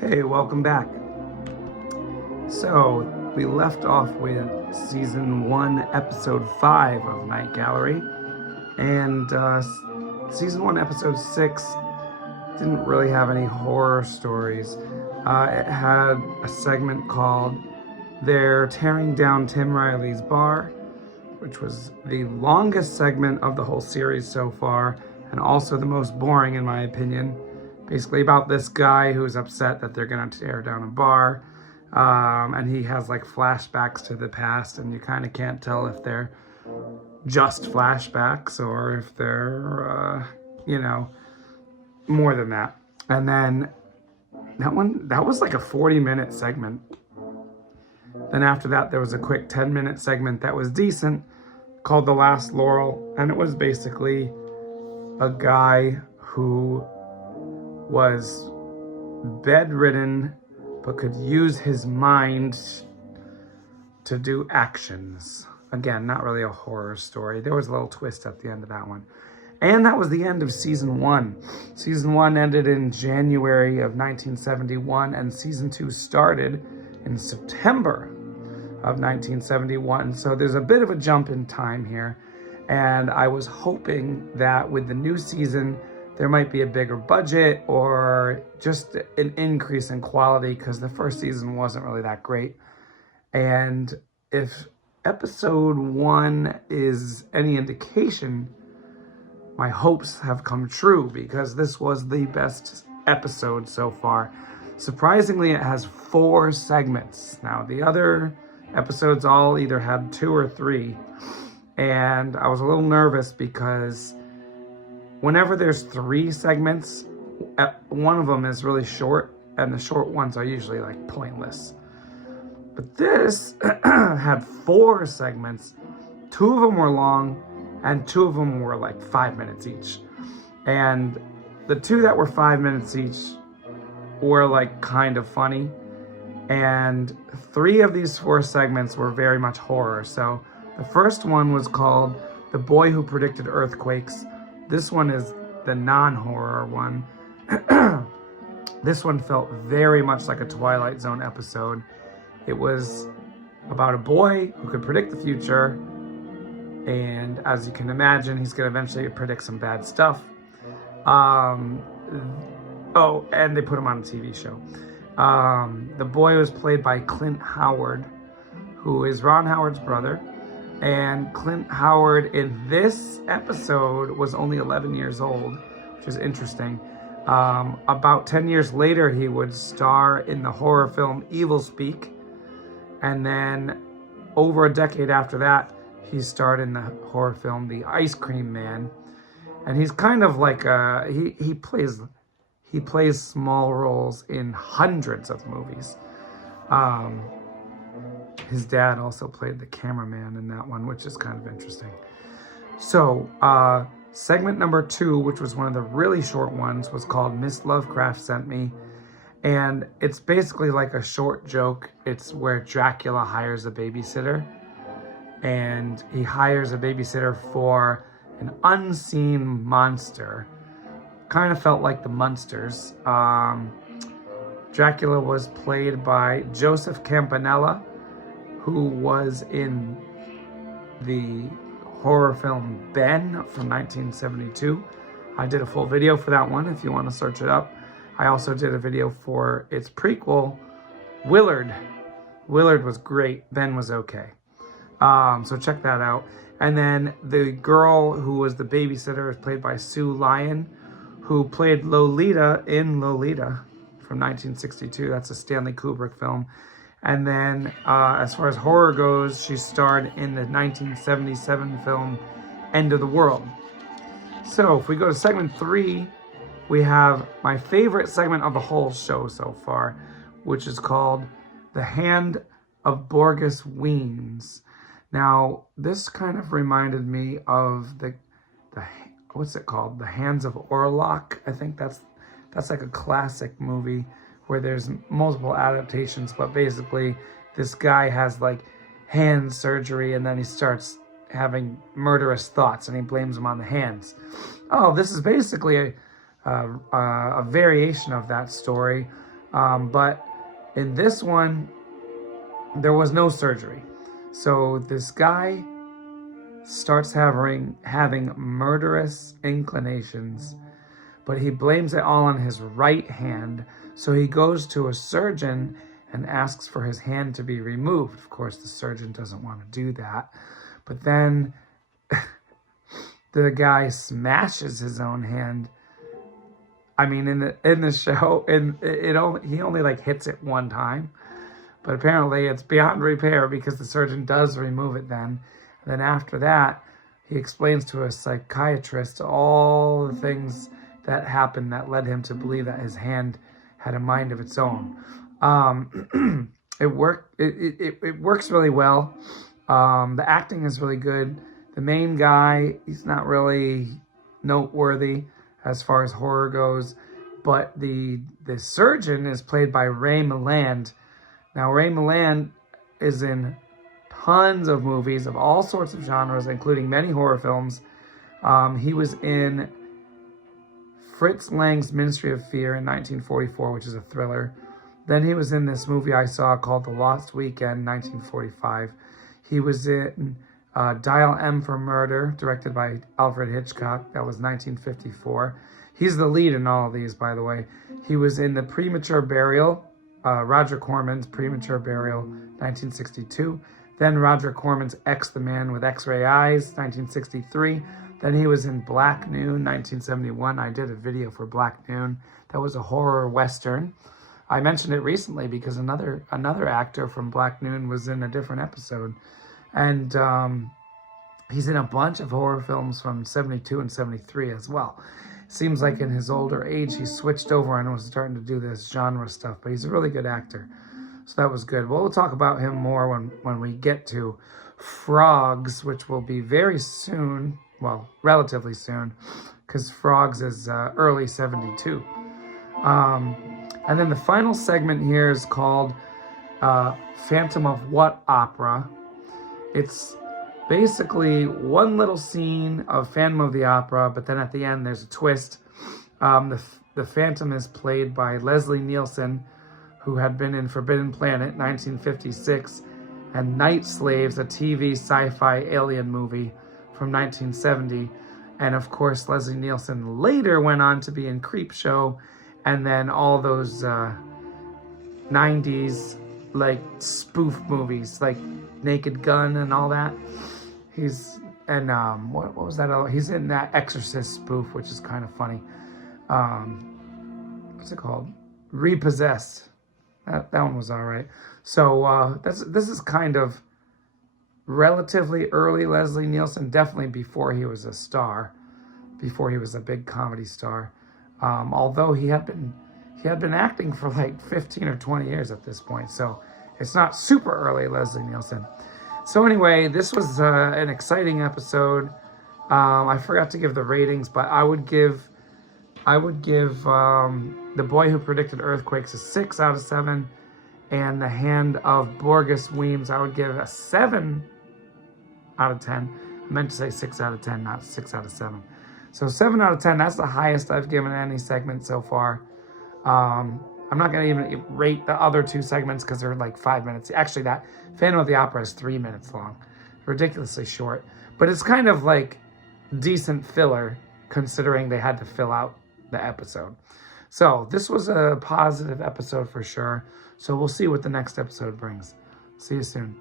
Hey, welcome back. So, we left off with Season 1, Episode 5 of Night Gallery. And Season 1, Episode 6 didn't really have any horror stories. It had a segment called They're Tearing Down Tim Riley's Bar, which was the longest segment of the whole series so far, and also the most boring in my opinion. Basically about this guy who's upset that they're gonna tear down a bar, and he has like flashbacks to the past, and you kind of can't tell if they're just flashbacks or if they're, more than that. And then that was like a 40-minute segment. Then after that, there was a quick 10-minute segment that was decent called The Last Laurel, and it was basically a guy who was bedridden but could use his mind to do actions. Again, not really a horror story. There was a little twist at the end of that one. And that was the end of Season 1. Season 1 ended in January of 1971, and Season 2 started in September of 1971. So there's a bit of a jump in time here. And I was hoping that with the new season, there might be a bigger budget or just an increase in quality, because the first season wasn't really that great. And if episode 1 is any indication, my hopes have come true, because this was the best episode so far. Surprisingly, it has 4 segments. Now, the other episodes all either had 2 or 3. And I was a little nervous because whenever there's 3 segments, one of them is really short, and the short ones are usually like pointless. But this had 4 segments. 2 of them were long, and 2 of them were like 5 minutes each. And the 2 that were 5 minutes each were like kind of funny. And 3 of these 4 segments were very much horror. So the first one was called The Boy Who Predicted Earthquakes. This one is the non-horror one. This one felt very much like a Twilight Zone episode. It was about a boy who could predict the future, and as you can imagine, he's going to eventually predict some bad stuff. And they put him on a TV show. The boy was played by Clint Howard, who is Ron Howard's brother. And Clint Howard in this episode was only 11 years old, which is interesting. About 10 years later, he would star in the horror film Evil Speak. And then over a decade after that, he starred in the horror film The Ice Cream Man. And he's kind of like, he plays small roles in hundreds of movies. His dad also played the cameraman in that one, which is kind of interesting. So, segment number 2, which was one of the really short ones, was called Miss Lovecraft Sent Me. And it's basically like a short joke. It's where Dracula hires a babysitter. And he hires a babysitter for an unseen monster. Kind of felt like the Munsters. Dracula was played by Joseph Campanella, who was in the horror film Ben from 1972. I did a full video for that one if you want to search it up. I also did a video for its prequel, Willard. Willard was great. Ben was okay. So check that out. And then the girl who was the babysitter is played by Sue Lyon, who played Lolita in Lolita from 1962. That's a Stanley Kubrick film. And then, as far as horror goes, she starred in the 1977 film End of the World. So, if we go to segment 3, we have my favorite segment of the whole show so far, which is called The Hand of Borgus Weems. Now, this kind of reminded me of the what's it called? The Hands of Orlok. I think that's like a classic movie where there's multiple adaptations, but basically this guy has like hand surgery, and then he starts having murderous thoughts, and he blames them on the hands. Oh, this is basically a variation of that story, But in this one, there was no surgery. So this guy starts having murderous inclinations, but he blames it all on his right hand. So he goes to a surgeon and asks for his hand to be removed. Of course, the surgeon doesn't want to do that. But then the guy smashes his own hand. I mean, in the show, he only like hits it one time, but apparently it's beyond repair because the surgeon does remove it then. And then after that, he explains to a psychiatrist all the things that happened that led him to believe that his hand had a mind of its own. It works really well. The acting is really good. The main guy, he's not really noteworthy as far as horror goes, but the surgeon is played by Ray Milland. Now, Ray Milland is in tons of movies of all sorts of genres, including many horror films. He was in Fritz Lang's Ministry of Fear in 1944, which is a thriller. Then he was in this movie I saw called The Lost Weekend, 1945. He was in Dial M for Murder, directed by Alfred Hitchcock. That was 1954. He's the lead in all of these, by the way. He was in The Premature Burial, Roger Corman's Premature Burial, 1962. Then Roger Corman's X, the Man with X-Ray Eyes, 1963. Then he was in Black Noon, 1971. I did a video for Black Noon. That was a horror western. I mentioned it recently because another actor from Black Noon was in a different episode. And he's in a bunch of horror films from 72 and 73 as well. Seems like in his older age, he switched over and was starting to do this genre stuff, but he's a really good actor. So that was good. Well, we'll talk about him more when we get to Frogs, which will be very soon. Well, relatively soon, because Frogs is early 72. And then the final segment here is called Phantom of What Opera. It's basically one little scene of Phantom of the Opera, but then at the end there's a twist. The Phantom is played by Leslie Nielsen, who had been in Forbidden Planet, 1956, and Night Slaves, a TV sci-fi alien movie from 1970. And of course, Leslie Nielsen later went on to be in Creepshow, and then all those 90s like spoof movies like Naked Gun and all that. He's and what was that other? He's in that Exorcist spoof, which is kind of funny. What's it called? Repossessed. That one was all right. So this is kind of relatively early Leslie Nielsen, definitely before he was a star, before he was a big comedy star. Although he had been acting for like 15 or 20 years at this point, so it's not super early Leslie Nielsen. So anyway, this was an exciting episode. I forgot to give the ratings, but I would give The Boy Who Predicted Earthquakes a 6 out of 7, and The Hand of Borgus Weems I would give a 7 out of 10. I meant to say 6 out of 10, not 6 out of 7. So 7 out of 10, that's the highest I've given any segment so far. I'm not going to even rate the other two segments because they're like 5 minutes. Actually, that Phantom of the Opera is 3 minutes long. Ridiculously short. But it's kind of like decent filler considering they had to fill out the episode. So this was a positive episode for sure. So we'll see what the next episode brings. See you soon.